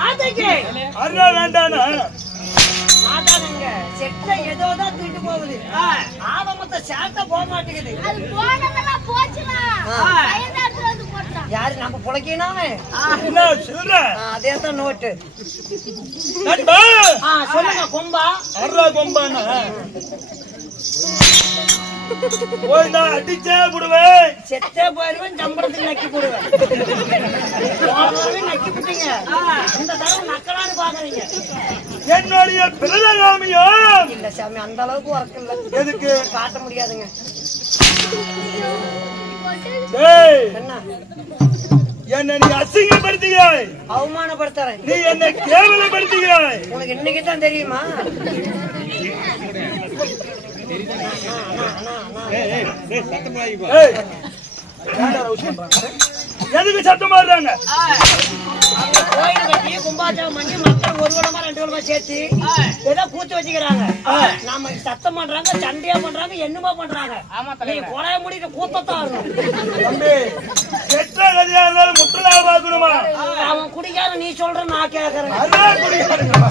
நாத்தைக்கு அருளா வேண்டானா நாட்டானுங்க செட்ட ஏதோதான் தூக்கிட்டு போகுது ஆவமத்த சேட்ட போக மாட்டேங்குது யாரு நம்ம புழைக்கினாவே என்ன சொல்ற அதேதான் நோட்டு நண்பா சொல்லுங்க கொம்பா அருளா கொம்பானா போய் நான் அடிச்சே விடுவேன் செத்தே போயிருவேன் சம்பளத்துக்கு நக்கி போடுவேன் நக்கி விட்டீங்க இந்த தடவை நக்கலான்னு பாக்குறீங்க என்னுடைய பிரதகாமியோ இல்ல சாமி அந்த அளவுக்கு ஒர்க் இல்ல எதுக்கு காட்ட முடியாதுங்க என்ன என்ன நீ அசிங்கப்படுத்துகிறாய் அவமானப்படுத்துறேன் நீ என்ன கேவலப்படுத்துகிறாய் உனக்கு இன்னைக்கு தான் தெரியுமா எதுக்கு சத்தம் போடுறாங்க கோயில் கட்டி கும்பாபிஷேகம் பண்ணி மக்கள் ஒரு வருடமா 2 வருடமா சேர்த்து ஏதோ கூத்து வச்சுக்கிறாங்க நாம சத்தம் பண்றாங்க சண்டையா பண்றாங்க என்னமா பண்றாங்க நீ கொலைய முடிட்டு கூத்தத்தான் தம்பி கெட்ட கதையா இருந்தாலும் முற்றுலா பாக்கணுமா அவன் குடிக்காத நீ சொல்ற நான் கேக்குறேன் அதான் குடிக்காரங்களா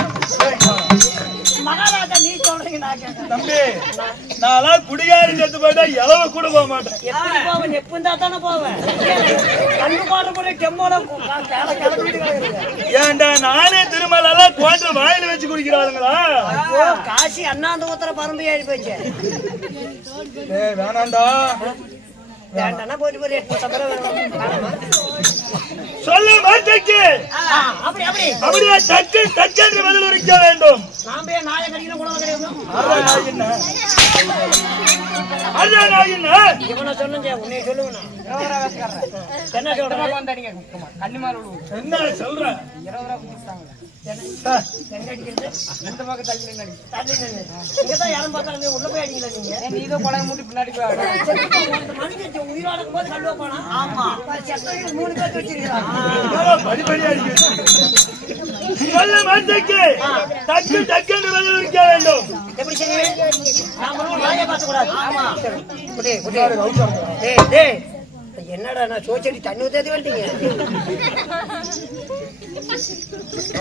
மகாராஜா நீ சொல்றீங்க நான் கேக்குறேன் தம்பி நான் குடிகாரி செத்து போயிட்டா இளவு கூட போக மாட்டேன் எப்படி போவேன் எப்பந்தா தானே போவேன் கண்ணு பாடுற போல டெம்போல ஏன்டா நானே திருமலை கோட்டை வாயில வச்சு குடிக்கிறாளுங்களா காசி அண்ணாந்து ஊத்துற பரம்பு ஏறி போச்சு வேணாண்டா வேண்டானா போயிட்டு போய் 8 சொல்ல மாட்டேக்கு அப்படி அப்படி அப்படியே டக்கு டக்கு பதில் உரைக்க வேண்டும் நான் போய் நாயை கடிக்கணும் குணம் கிடையாது இவனை சொல்லுங்க உன்னை சொல்லுங்க என்ன சொல்றேன் என்ன சொல்ற இங்கதான் யாரும் பார்த்தாங்க உள்ள போய் அடிக்கல நீங்க நீங்க கொலை மூட்டி பின்னாடி உயிரோட போது கல்லுவா போனா ஆமா 3 பேர் வச்சிருக்காங்க சொல்ல மாட்டேக்கு டக்கு டக்கு பதில் உரைக்க வேண்டும் எப்படி செய்ய நாம நாயை பார்க்க கூடாது ஆமா என்னடா நான் சோச்சடி தண்ணி ஊத்தி வந்துட்டீங்க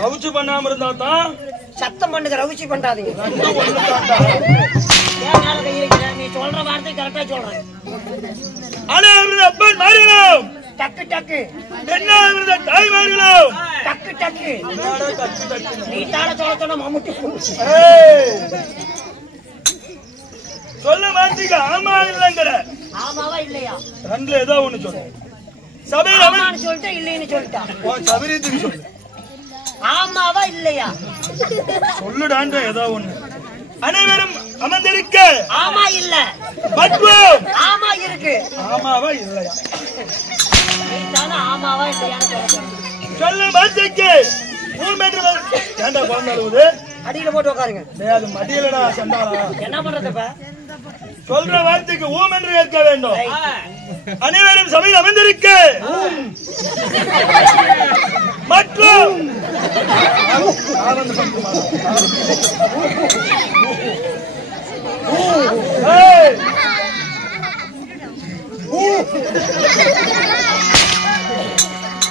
ரவுச்சி பண்ணாம இருந்தா தான் சத்தம் பண்ணுங்க ரவுச்சி பண்ணாதீங்க நீ சொல்ற வார்த்தை கரெக்டா சொல்றேன் அப்பன் மாறினோம் டக்கு டக்கு என்ன தாய்மார்களும் டக்கு டக்கு நீட்டான சொல்ல சொன்ன மம்முட்டி சொல்ல மாட்டீங்க ஆமா இல்லங்கிற ஆமாவா இல்லையா ரெண்டுல ஏதோ ஒண்ணு சொல்லு சபையில ஆமான்னு சொல்லிட்டு இல்லைன்னு சொல்லிட்டான் சபரியத்துக்கு சொல்லு ஆமாவா இல்லையா சொல்லுடான்ற ஏதோ ஒண்ணு அனைவரும் அமர்ந்திருக்க ஆமா இல்ல மற்றும் ஆமா இருக்கு ஆமாவா இல்லையா நீட்டான ஆமாவா இல்லையான்னு சொல்ல மாட்டீங்க 3 மீட்டர் ஏண்டா குழந்தை அடியில போட்டு உட்காருங்க அது மடியிலடா சண்டாளா என்ன பண்றதுப்ப சொல்ற வார்த்தைக்கு ஊம் என்று கேட்க வேண்டும் அனைவரும் சபையில் அமர்ந்திருக்க மற்றும்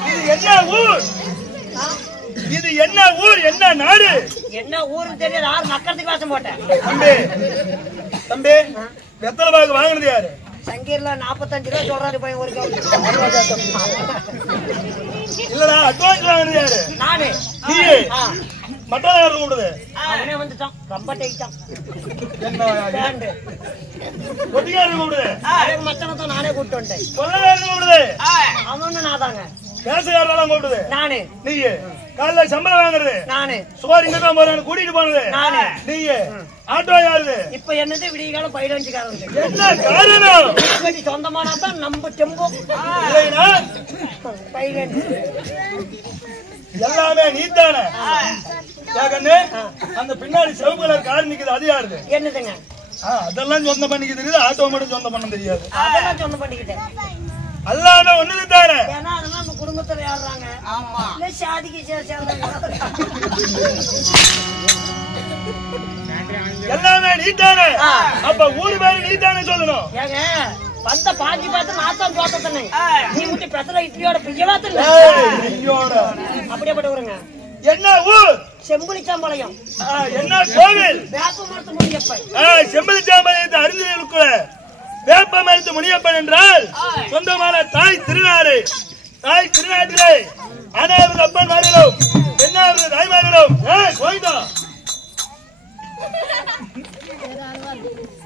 இது என்ன ஊர் இது என்ன ஊர் என்ன நாடு என்ன ஊருன்னு தெரியாது யாரு மக்களுக்கு வாசம் போட்டேன் தம்பி தம்பி வெத்தலை பாக்கு வாங்கினது யாரு சங்கீர்ல 45 ரூபாய் சொல்றாரு பையன் ஒரு இல்லடா அட்வான்ஸ் வாங்கினது யாரு நானு நீ மட்டன் யாரு கூடுது அவனே வந்துட்டான் ரொம்ப டைட்டான் என்ன பேண்ட் கொட்டிக்காரன் கூடுது மச்சனத்தை நானே கூப்பிட்டு வந்துட்டேன் கொள்ளக்காரன் கூடுது அவனு நாதாங்க பேசுகாரெல்லாம் கூப்பிடுது நானு நீ காலைல சம்பளம் வாங்குறது நானு சுமார் இங்கதான் போறான்னு கூட்டிட்டு போனது நானு நீ ஆட்டோ யாருது இப்ப என்னது விடிய காலம் பயில வச்சுக்காரங்க என்ன காரணம் சொந்தமானதான் நம்ம டெம்போ இல்லைன்னா பயில எல்லாமே நீத்தானே கண்ணு அந்த பின்னாடி சிவப்பு கலர் கார் நிக்குது அது யாருது என்னதுங்க அதெல்லாம் சொந்தம் பண்ணிக்க தெரியுது ஆட்டோ மட்டும் சொந்தம் பண்ண தெரியாது அதெல்லாம் சொந்தம் பண்ணிக்கிட்டேன் எல்லாமே ஒண்ணுது தானே ஏன்னா அதெல்லாம் நம்ம குடும்பத்துல யாருறாங்க இல்ல சாதிக்கு எல்லாமே நீட்டானே அப்ப ஊரு பேரு நீட்டானே சொல்லணும் ஏங்க வந்த பாஞ்சி பார்த்து நாத்தான் தோட்டத்தனை நீ விட்டு பெத்தல இட்லியோட பிய்யவா தெரியல ஐயோட அப்படியே பட்டு வருங்க என்ன ஊர்? செம்புலிச்சாம்பாளையம். என்ன கோவில்? வேப்பமரத்து முனியப்பன். செம்புலிச்சாம்பாளையத்தை அறிஞர்களுக்குள்ள வேப்பமரத்து முனியப்பன் என்றால் சொந்தமான தாய் திருநாடு. தாய் திருநாட்டிலே அனைவரது அப்பன் மாறிலும் என்னாவது தாய்மார்களும் கோயிந்தா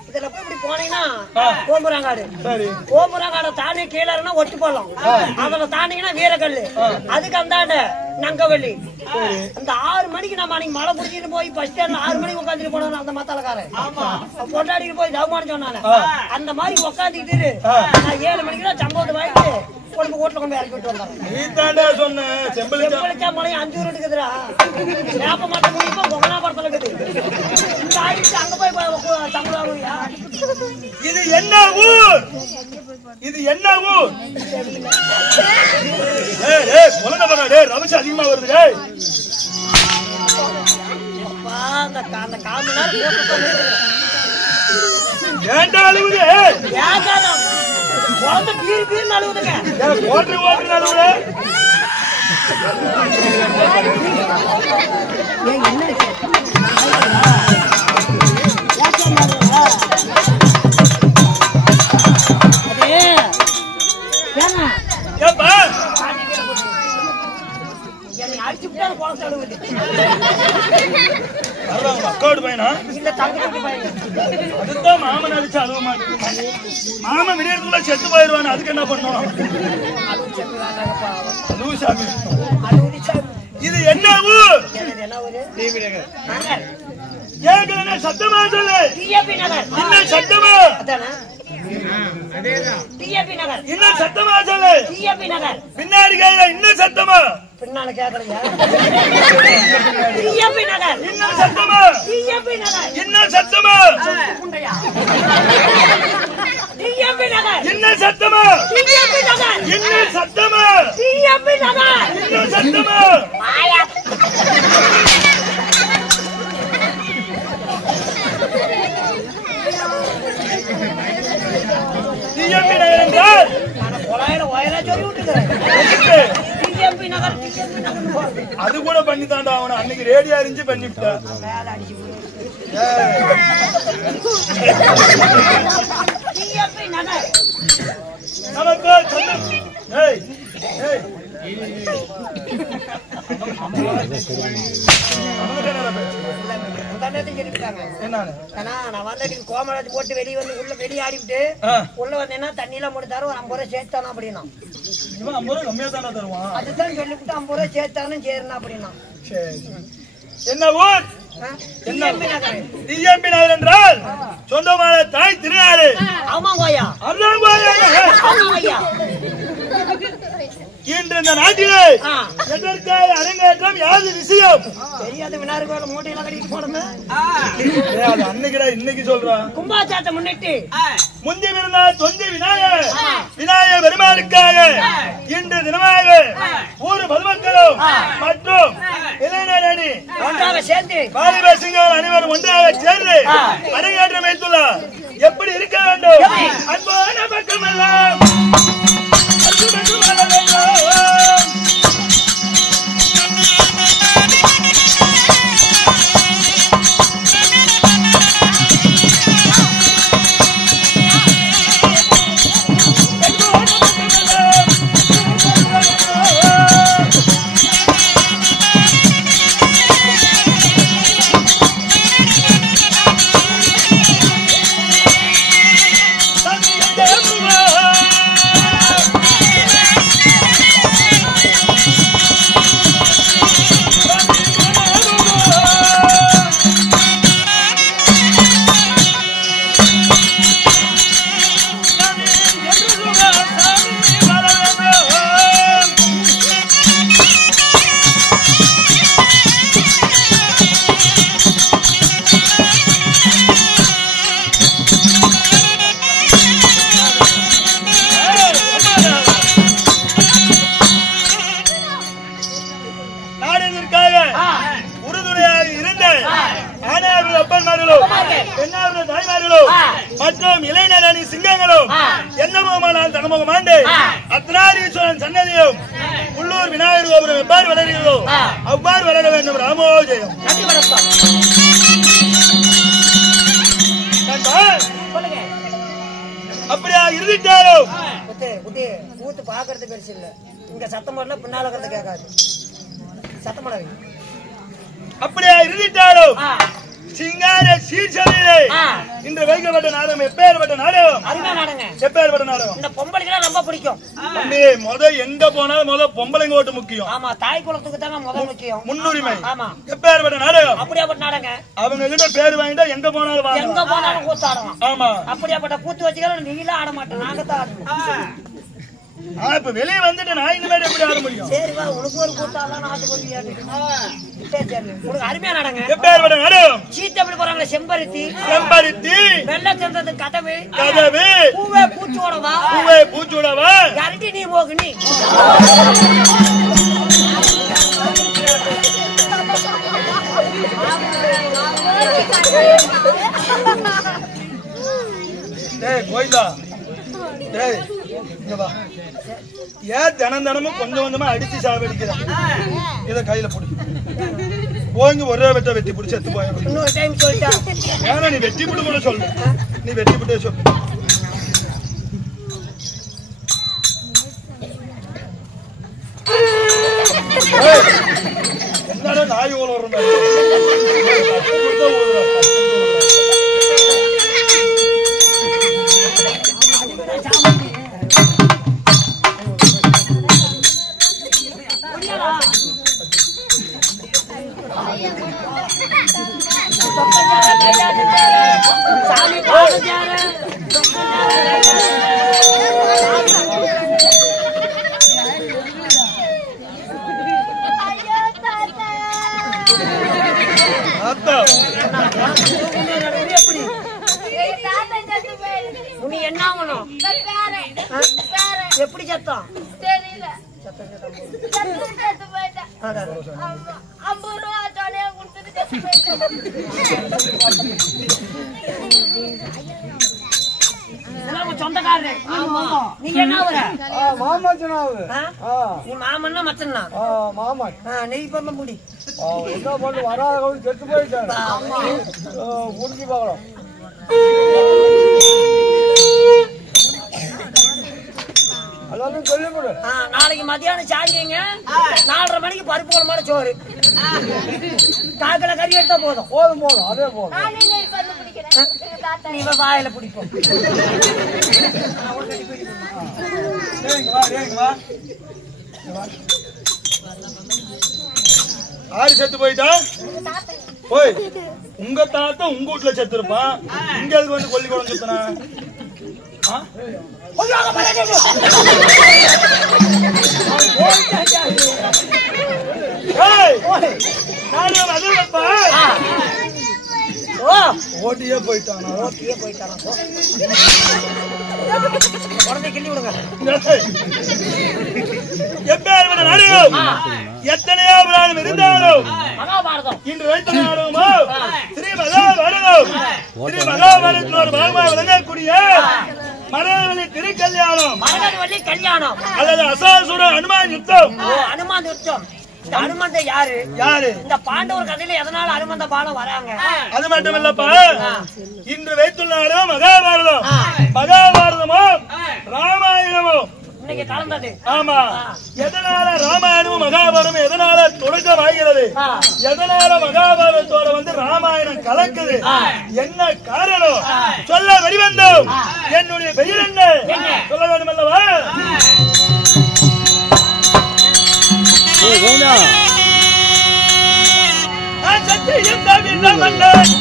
இதுல போய் இப்படி போனீங்கன்னா கோம்புராங்காடு. கோம்புராங்காடை தாண்டி கீழே ஒட்டு போடலாம். அதுல தாண்டிங்கன்னா வீரக்கல்லு, அதுக்கு அந்தாண்ட நங்கவள்ளி. அந்த 6 மணிக்கு நம்ம அன்னைக்கு மழை குடிச்சிட்டு போய் பஸ் ஸ்டாண்ட்ல 6 மணிக்கு உட்காந்துட்டு போனோம். அந்த மத்தாலக்காரன் கொண்டாடிட்டு போய் தவமானு சொன்னாங்க. அந்த மாதிரி உட்காந்துட்டு நான் 7 மணிக்கு தான் சம்பவத்தை வாங்கிட்டு கொண்டு வீட்டுல கொண்டு இறக்கி விட்டு வந்தாங்க. செம்பளிச்சாம்பாளையம் 5 ஊர் இருக்குதுடா. வேப்ப மரத்து முடிப்பா கொங்கனாபுரத்துல இருக்குது. அங்க போய் தமிழ். இது என்ன ஊர்? இது என்ன ஊர்? ரமேஷ் அதிகமா வருது. அந்த காம நேரம் ஏண்டா அழுவுது? குழந்தை பீர் பீர் அழுவுதுங்க. ஓட்டு ஓட்டு அழுவுல. அக்காவோட பையனா? அதுதான் மாமன் அடிச்சு அழுவ மாட்டேன். மாமன் விடியறதுக்குள்ள செத்து போயிடுவான். அதுக்கு என்ன பண்ணும்? இது என்ன ஊர்? சத்தமா சொல்லு. என்ன சத்தமா? இன்னும் சத்தமா சொல்லு. பின்னாடி கேட்க இன்னும் சத்தமா? பின்னால கேட்கலையா? இன்னும் சத்தமா? இன்னும் சத்தமா? இன்னும் சத்தமா? இன்னும் சத்தமா? இன்னும் சத்தமா? டிஎம்பி நகர் என்றால் அது கூட பண்ணித்தாண்டா. அவனை அன்னைக்கு ரேடியோ அறிஞ்சு பண்ணிவிட்டா. நமக்கு கோமராஜ் போட்டு வெளியே வந்து உள்ள வெளியே ஆடிவிட்டு உள்ள வந்தேன்னா தண்ணி எல்லாம் முடித்தாரு. ஒரு 50 ரூபாய் சேர்த்தானா அப்படின்னா கம்மியா தானே தருவான். அதுதான் சொல்லிவிட்டு 50 ரூபாய் சேர்த்தானு சேருனா அப்படின்னா. என்ன ஊர்? டிஎம்பி நகர் என்றால் சொந்தமான தாய் திருநாடு. ஆமாங்கய்யா. இன்று இந்த நாட்டிலே எதற்காக அரங்கேற்றம் யாது விஷயம் தெரியாது. விநாயகர் மூட்டையெல்லாம் கட்டிட்டு போனது அன்னைக்குடா இன்னைக்கு சொல்றான். கும்பாச்சாரத்தை முன்னிட்டு முந்தி விருந்தார் தொந்தி விநாயகர் விநாயகர் பெருமாளுக்காக இன்று தினமாக ஊர் பொதுமக்களும் மற்றும் இளைஞர் அணி ஒன்றாக சேர்ந்து பாலிபேசிங்கள் அனைவரும் ஒன்றாக சேர்ந்து அரங்கேற்றம் வைத்துள்ளார். எப்படி இருக்க வேண்டும்? அன்பான மக்கள் எல்லாம் பெரியவர்களும் பெண்ணாருடைய தாய்மார்களும் மற்றும் இளைஞர் அணி சிங்கங்களும் என்னமுகமானால் தனமுகமாண்டு அர்த்தநாரீஸ்வரன் சன்னதியும் உள்ளூர் விநாயகர் கோபுரம் எவ்வாறு வளர்கிறதோ அவ்வாறு வளர வேண்டும். ராமோஜயம். அப்படியா இருந்துட்டாலும் ஊத்து பாக்குறது பெருசு இல்ல. இங்க சத்தம் போடல பின்னால கேட்காது. சத்தம் போட அப்படியா இருந்துட்டாலும் சிங்கார சீர்சபையிலே இன்று வைக்கப்பட்ட நாடகம் எப்பேற்பட்ட நாடகம்? அருமையா நாடகங்க. எப்பேற்பட்ட நாடகம்? இந்த பொம்பளைக்கு ரொம்ப பிடிக்கும். எங்க போனாலும் பொம்பளைங்க ஓட்டு முக்கியம். ஆமா, தாய் குலத்துக்கு தாங்க முதல் முக்கியம், முன்னுரிமை. ஆமா, எப்பேற்பட்ட நாடகம்? அப்படியாப்பட்ட நாடகம். அவங்க கிட்ட பேர் வாங்கிட்டா எங்க போனாலும் எங்க போனாலும் கூத்து ஆடலாம். ஆமா, அப்படியாப்பட்ட கூத்து வச்சுக்கலாம். நீலாம் ஆட மாட்டேன், நாங்க தான் ஆடணும். இப்ப வெளியே வந்துட்டு நான் இனிமேல் எப்படி ஆட முடியும்? சரி வா, உனக்கு ஒரு கூத்தாடலாம், நாட்டுக்கு ஒரு உனக்கு அருமையா நடங்க. எப்பேற்பட்ட நாடகம்? சீட்டு எப்படி போறாங்களே, செம்பருத்தி செம்பருத்தி வெள்ளை சந்தது கதவு கதவு பூவே பூச்சோடவா பூவே பூச்சோடவா யார்ட்டி நீ மோகினி கோயிலா ஏன் தினமும் கொஞ்சம் கொஞ்சமா அடிச்சு சாவடிக்கிறான். இத கையில பிடி போங்க, ஒரே வெட்ட வெட்டி பிடிச்சி எடுத்து போயிடும். இன்னொரு டைம் சொல்லிட்டா ஏன்னா நீ வெட்டி பிடி கூட சொல்லு, நீ வெட்டி பிடிச்சே சொல்லு. என்னடா நாய் ஓடுற சாமி பாடுறாரு. நீ என்ன ஆகணும்? எப்படி சத்தம்? சொந்தக்காரரு நீங்க என்ன நீ மாமன்னா மச்சன்னா நெய் பண்ண முடி என்ன பண்ணு வராத செத்து போயிட்டாரு. முடிஞ்சு பார்க்கலாம். நாளைக்கு மத்தியானம் சாய்ங்க 4:30 மணிக்கு பருப்பு குழம்பு மாதிரி சோறு, காக்கல கறி எடுத்தா போதும். போதும் போதும், அதே போதும். நீ வாயில பிடிப்போம். ஆறு செத்து போயிட்டா போய் உங்க தாத்தா உங்க வீட்டுல செத்து இருப்பான். இங்க அதுக்கு வந்து கொல்லி குழம்பு சுத்தனா ஓட்டியே போயிட்டானா? ஓட்டியே போயிட்டானா? குழந்தை கிள்ளி விடுங்க. எப்பேற்பட்ட நாடகம், எத்தனையோ புராணம் இருந்தாலும் மகாபாரதம் இன்று வைத்த நாடகமோ ஸ்ரீ மகாபாரதம். ஸ்ரீ மகாபாரதத்தின் ஒரு பாகமாக விளங்கக்கூடிய மரவள்ளி திருக்கல்யாணம், மரவள்ளி கல்யாணம் அல்லது அசாசுர அனுமான் யுத்தம். அனுமான் யுத்தம். இந்த அனுமந்த யாரு? இந்த பாண்டவர் கதையில எதனால அனுமந்த பாலம் வராங்க? அது மட்டும் இல்லப்பா, இன்று வைத்துள்ள நாடகம் மகாபாரதம். மகாபாரதமும் ராமாயணமும் இன்னைக்கு கலந்தது. ஆமா, எதனால ராமாயணமும் மகாபாரதமும் எதனால தொடக்கமாகிறது, எதனால மகாபாரதத்தோட வந்து ராமாயணம் கலக்குது, என்ன காரணம் சொல்ல வெளிவந்தோம். என்னுடைய பெயர் என்ன சொல்ல வேண்டும் அல்லவா? நான் சத்தியம் தவிர மன்னன்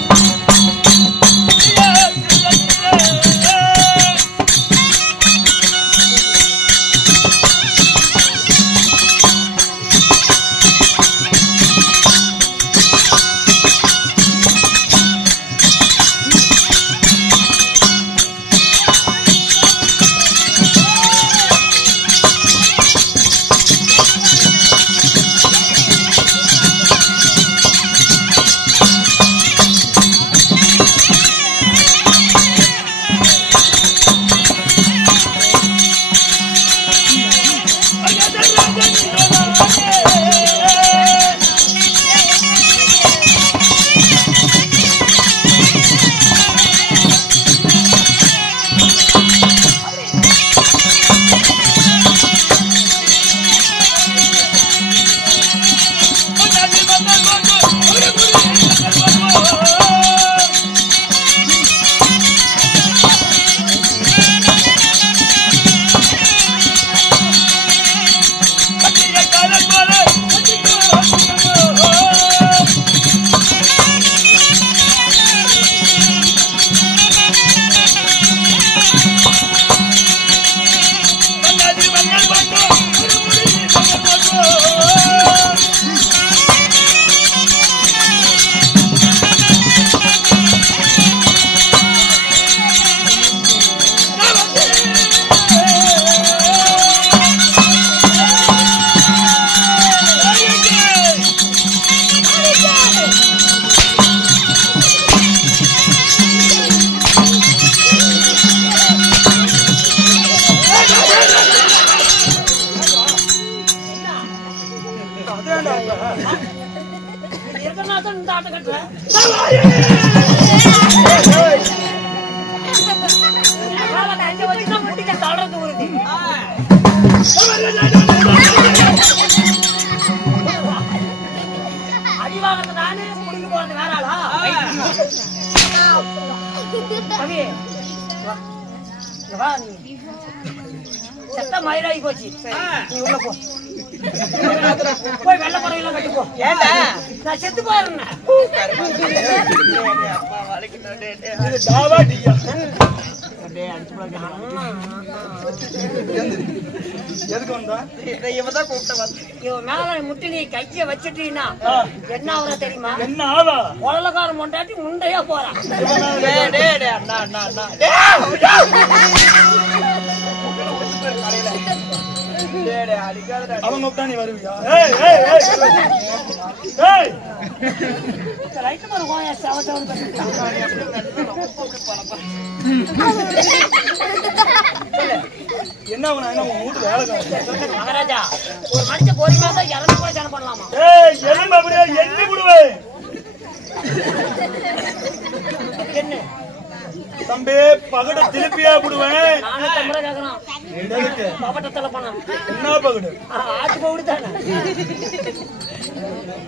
இருக்கனா தான் இந்த ஆட்ட கட்டுறேன் அங்க வச்சுதான் முடிக்க தளர்ந்து வருது அடிவாளத்தை நானே முடிக்க போறது வேற ஆளா கவி வா நீ செத்த மயிலாகி போச்சு நீ உள்ள போ போய் வெள்ள பறவைலாம் கட்டி போ ஏண்டா நான் செத்து போறேன் எதுக்கு வந்தா இவதான் கூப்பிட்ட மேல முட்டி நீ கைய வச்சுட்டீன்னா என்ன ஆகுற தெரியுமா என்ன ஆவா உலகாரம் கொண்டாட்டி முண்டையா போறான் அவங்க தான் நீ வருவியா என்ன வீட்டு வேலை மகாராஜா ஒரு மனுஷன் பொறுமையா தான் இறந்து கூட சேனம் பண்ணலாமா எலும்பு அப்படியே எண்ணி விடுவேன் என்ன தம்பி பகட திருப்பியா விடுவேன் பப்பட்டத்துல பண்ணான் என்ன பகடு ஆட்டு பவுடு தானே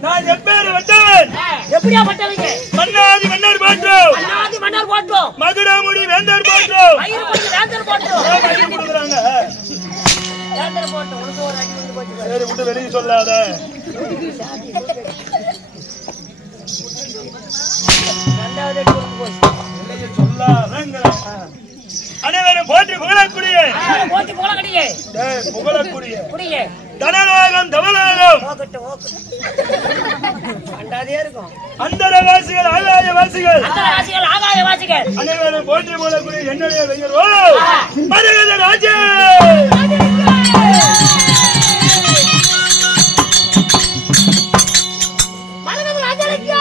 நான் எப்பேரு வந்தவன் எப்படியா பட்டவங்க மன்னாதி மன்னர் போட்டோம் மன்னாதி மன்னர் போட்டோம் மகுடாமுடி வேந்தர் போட்டோம் மயிறு போட்டு வேந்தர் போட்டோம் மயிறு கொடுக்குறாங்க வேந்தர் போட்டோம் உனக்கு ஒரு அடி வந்து போச்சு சரி விட்டு வெளியே சொல்லாத ரெண்டாவது அடி வந்து போச்சு சொல்லாதங்க அனைவரும் போற்றி புகழக்கூடிய போட்டி போலக்கடியே புகழக்கூடிய குடியே தனலோகம் தவலோகம் ஓகட்டும் அண்டாதே இருக்கும் அந்தரவாசிகள் ஆகாயவாசிகள் அந்தரவாசிகள் ஆகாயவாசிகள் அனைவரும் போற்றி புகழக்கூடிய என்னுடைய வெங்கரோ மரகத ராஜே மரகத ராஜனுக்கு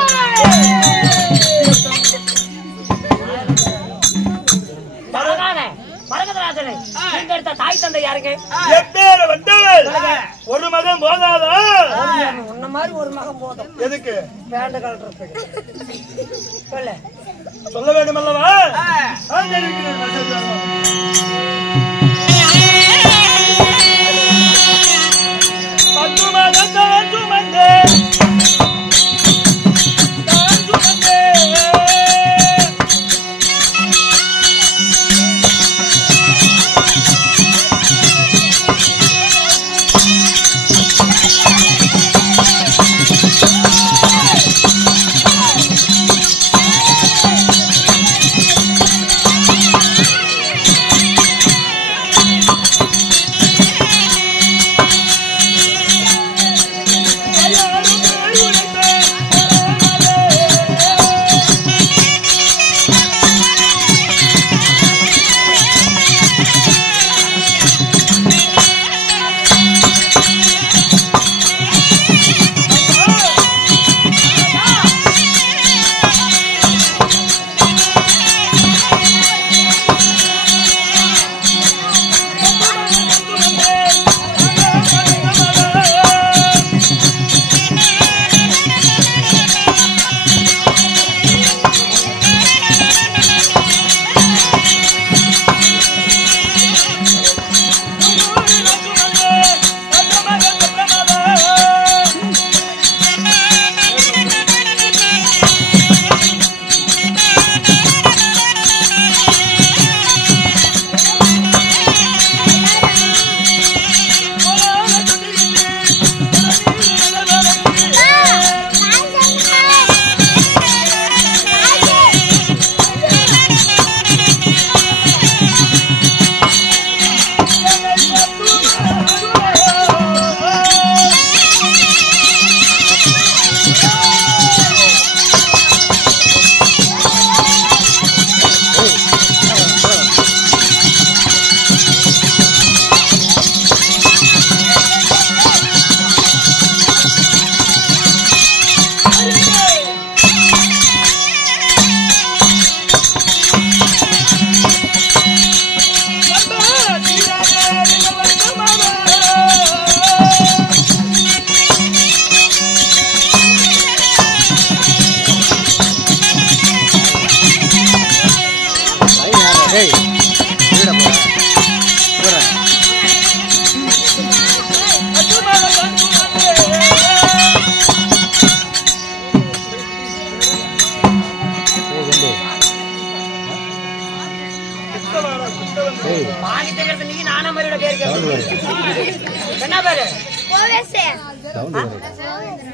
மரகதராஜனை நீங்க எடுத்த தாய் தந்தை யாருங்க எப்பேர வந்தவர் ஒரு மகன் போதாதா உன்ன மாதிரி ஒரு மகன் போதும் எதுக்கு பேண்ட கலட்டுறதுக்கு சொல்ல சொல்ல வேண்டும் அல்லவா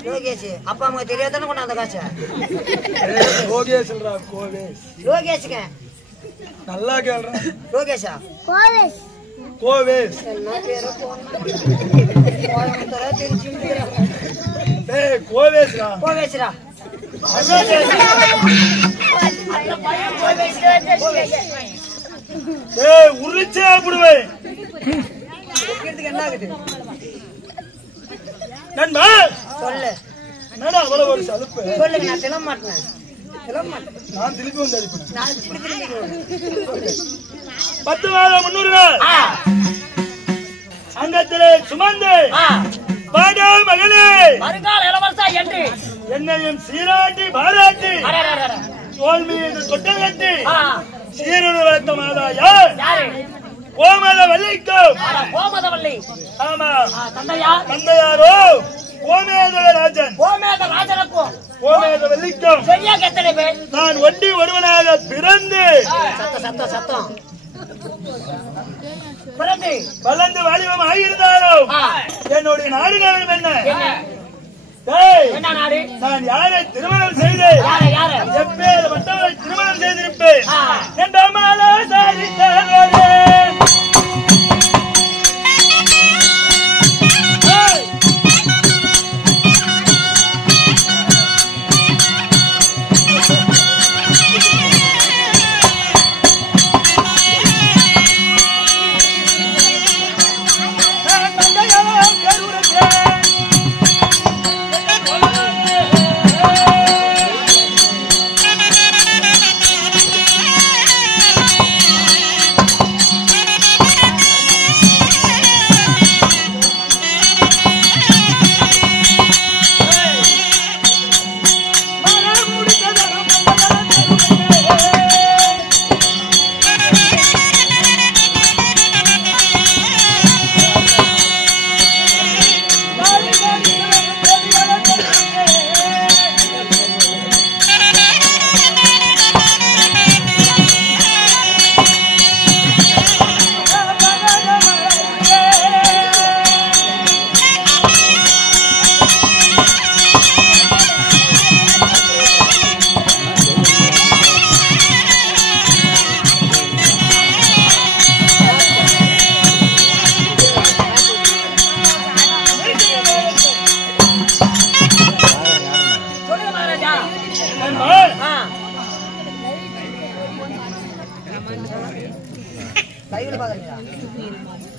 யோகேஷ் அப்பா அம்மா தெரியாதானே கொண்டு அந்த காசை கோகேஷ் இல்லடா கோவேஷ் யோகேஷுங்க நல்லா கேளுடா யோகேஷா கோவேஷ் என்ன பேரு கோயம்புத்தூரா திருச்சி டேய் கோவேஷ்டா கோவேஷ்ரா அந்த பையன் கோவேஷ் டேய் உரிச்சே புடுவே கேக்குறதுக்கு என்ன ஆகுது நண்பா சொல்லு என்னடா அவ்வளவு ஒரு சலுப்பு சொல்லுங்க நான் திளம்ப மாட்டேன் நான் திருப்பி வந்து அடிப்பேன் நான் இப்படி திரும்பி 10 மாதம் 300 நாள் அங்கத்திலே சுமந்து பாடா மகளே வருங்கால இளவரசா என்று என்னையும் சீராட்டி பாராட்டி தோல் மீது தொட்ட கட்டி சீருடு வளர்த்த மாதா யார் கோமத வள்ளிக்கும் கோமதவள்ளி ஆமா தந்தையா தந்தையாரோ கோமேத ராஜன் கோமேத ராஜனுக்கும் கோமேத வள்ளிக்கும் சரியா எத்தனை பேர் நான் ஒண்டி ஒருவனாக பிறந்து சத்தம் பிறந்து வளர்ந்து வாலிபம் ஆகியிருந்தாலும் என்னுடைய நாடு நகரம் என்ன என்ன நாடு நான் யாரை திருமணம் செய்தேன் யாரு எப்பேர் மற்றவரை திருமணம் செய்திருப்பேன் என்ற மாலா சாதித்தவரே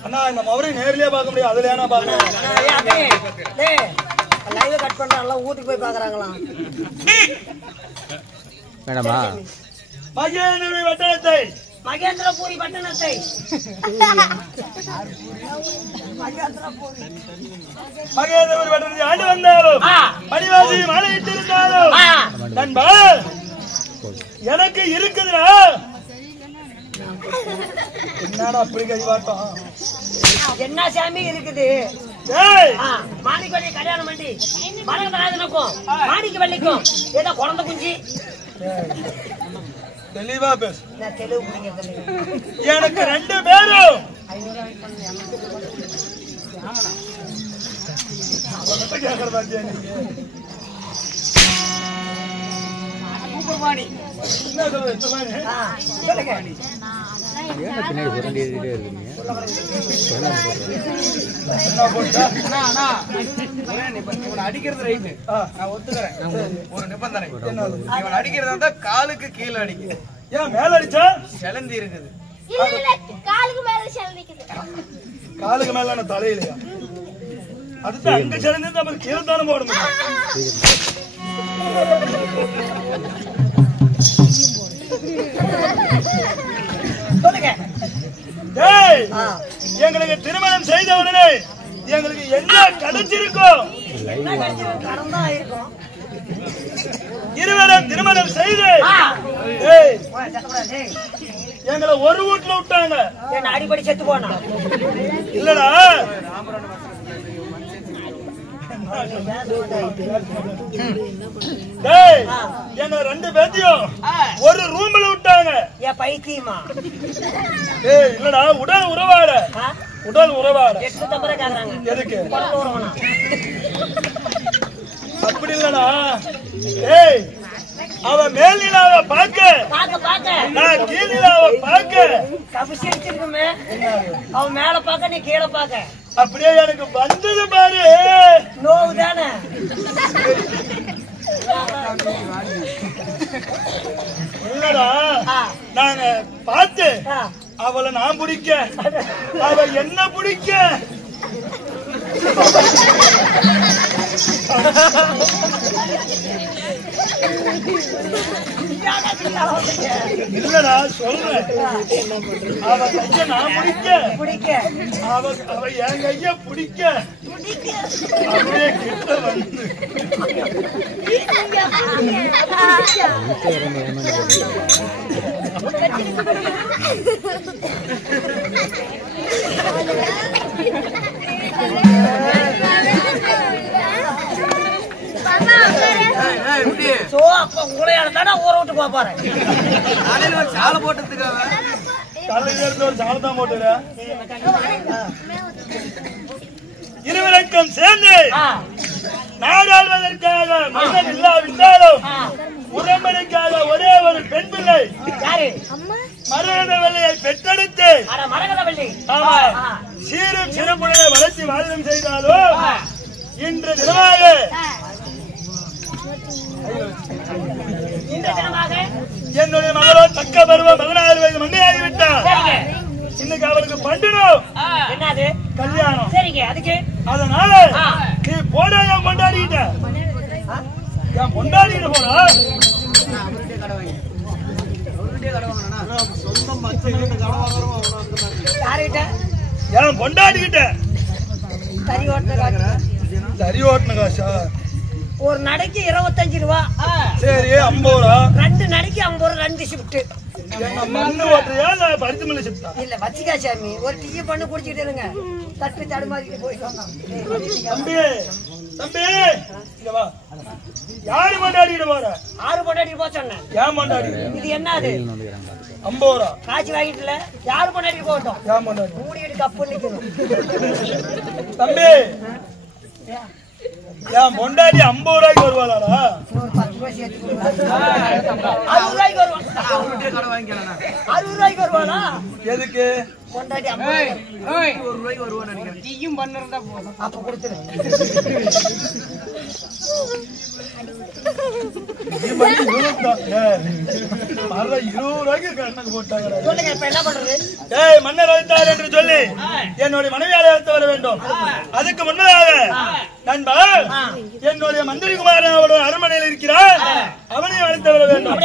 அண்ணா இந்த மவரை நேர்லயே பார்க்க முடியாது அதுல ஏன்னா பாக்கணும் லைவ் கட் பண்றாங்களா ஊருக்கு போய் பாக்குறாங்களாம் மேடமா மகேந்திரபுரி வட்டணத்தை மகேந்திரபுரி பட்டணத்தை மகேந்திரபுரி வட்டணத்தை ஆண்டு வந்தாலும் பணிவாசி மாலையிட்டிருந்தாலும் நண்பா எனக்கு இருக்குதுடா என்னடா அப்படி கைவாட்டம் என்ன சாமி இருக்குது மாணிக்கவள்ளி கல்யாணம் பண்ணி மரகதராஜனுக்கும் மாணிக்க வள்ளிக்கும் ஏதோ குழந்தை குஞ்சு தெளிவா பேசு தெளிவு பிடிக்கிறது எனக்கு 2 பேரும் பின்னாடி சுரண்டிட்டே இருக்கீங்க அடிக்கிறது ரைட்டு நான் ஒத்துக்கிறேன் ஒரு நிபந்தனை இவன் அடிக்கிறதா இருந்தா காலுக்கு கீழே அடிக்குது ஏன் மேல அடிச்சா செலந்தி இருக்குது காலுக்கு மேல தலையிலையா அதுதான் அங்க செலந்து நம்ம கீழே தானே போட முடியும் எங்களுக்கு திருமணம் செய்த உடனே எங்களுக்கு என்ன கிடைச்சிருக்கும் இருவரும் திருமணம் செய்து எங்களை ஒரு வீட்டுல விட்டாங்க அடிப்படி செத்து போனா இல்லடா எங்க 2 பேத்தையும் ஒரு ரூம்ல விட்டாங்க பைத்தியமா இல்லடா உடல் உறவாட எதுக்கு இல்லடா ஏய் அவ மேல் நிலாவை பார்க்க நான் கீழ் நிலாவை பார்க்க கபிசிருக்குமே அவன் மேல பார்க்க நீ கீழே பார்க்க அப்படியே எனக்கு வந்தது பாரு நோவு தானே இல்லடா நாங்க பார்த்து அவளை நான் பிடிக்க அவ என்ன பிடிக்க இல்லடா சொல்றேன் அவ கைய நான் பிடிக்க அவ என் கைய பிடிக்க அப்படியே கிட்ட வந்து சாலை போட்டதுக்காக ஒரு சாலத்தான் போட்டு இருவருக்கும் சேர்ந்து நாடாளுவதற்காக மன்னன் இல்லாவிட்டாலும் உடம்படிக்காக ஒரே ஒரு பெண் பிள்ளை மரகத வெள்ளையை பெற்றெடுத்து சீரும் சிறப்புடைய வளர்ச்சி வாழ்ந்தம் செய்தாலும் இன்று தினமாக என்னுடைய மகளோ தக்க பருவம் 16 வயது மண்டையாகிவிட்டார். இன்னைக்கு அவளுக்கு பண்டினம் கல்யாணம். அதனால நீ போடா என் கொண்டாடிக்கிட்ட என் கொண்டாடிக்கிட்டு போடா என் கொண்டாடிக்கிட்ட தறி ஓட்டின காசா ஒரு நடைக்கு 25 ரூபா. சரி 50 ரூபா. 2 நடைக்கு 50 ரூபா 2 ஷிஃப்ட். மண்ணு ஓட்டுறியா இல்ல பருத்தி மில்லு ஷிஃப்டா? இல்ல வச்சிக்கா சாமி ஒரு டீ பண்ணு குடிச்சிட்டு இருங்க. தட்டு தடுமாறிட்டு போயிட்டு வந்தோம். தம்பி தம்பி இங்க வா. யாரு கொண்டாடிட்டு போற? 6 கொண்டாடிட்டு போ சொன்னேன். ஏன் கொண்டாடி? இது என்னது? 50 ரூபா. காட்சி வாங்கிட்டுல யாரு கொண்டாடிட்டு போட்டோம்? ஏன் கொண்டாடி? மூடிட்டு கப்பு நிக்கணும். தம்பி ஏன் கொண்டாடி 50 ரூபாய்க்கு வருவாளாடா? ஒரு 10 ரூபாய் சேர்த்து கொடுங்க. 60 ரூபாய்க்கு வருவா. 60 ரூபாய்க்கு வருவாளா? எதுக்கு? கொண்டாடி 50 ரூபாய்க்கு வருவான்னு நினைக்கிறேன். டீயும் பண்ணிருந்தா போதும். அப்ப கொடுத்துரு. 20 ரூபாய்க்கு கணக்கு போட்டாங்க. சொல்லுங்க இப்ப என்ன பண்றது? ஏய் மன்னர் அழைத்தார் என்று சொல்லி என்னுடைய மனைவியாரை அழைத்து வர வேண்டும். அதுக்கு முன்னதாக நண்பா என்னுடைய மந்திரி குமாரன் அவருடைய அரண்மனையில் இருக்கிறார். அவனையும் அழைத்து வர வேண்டும்.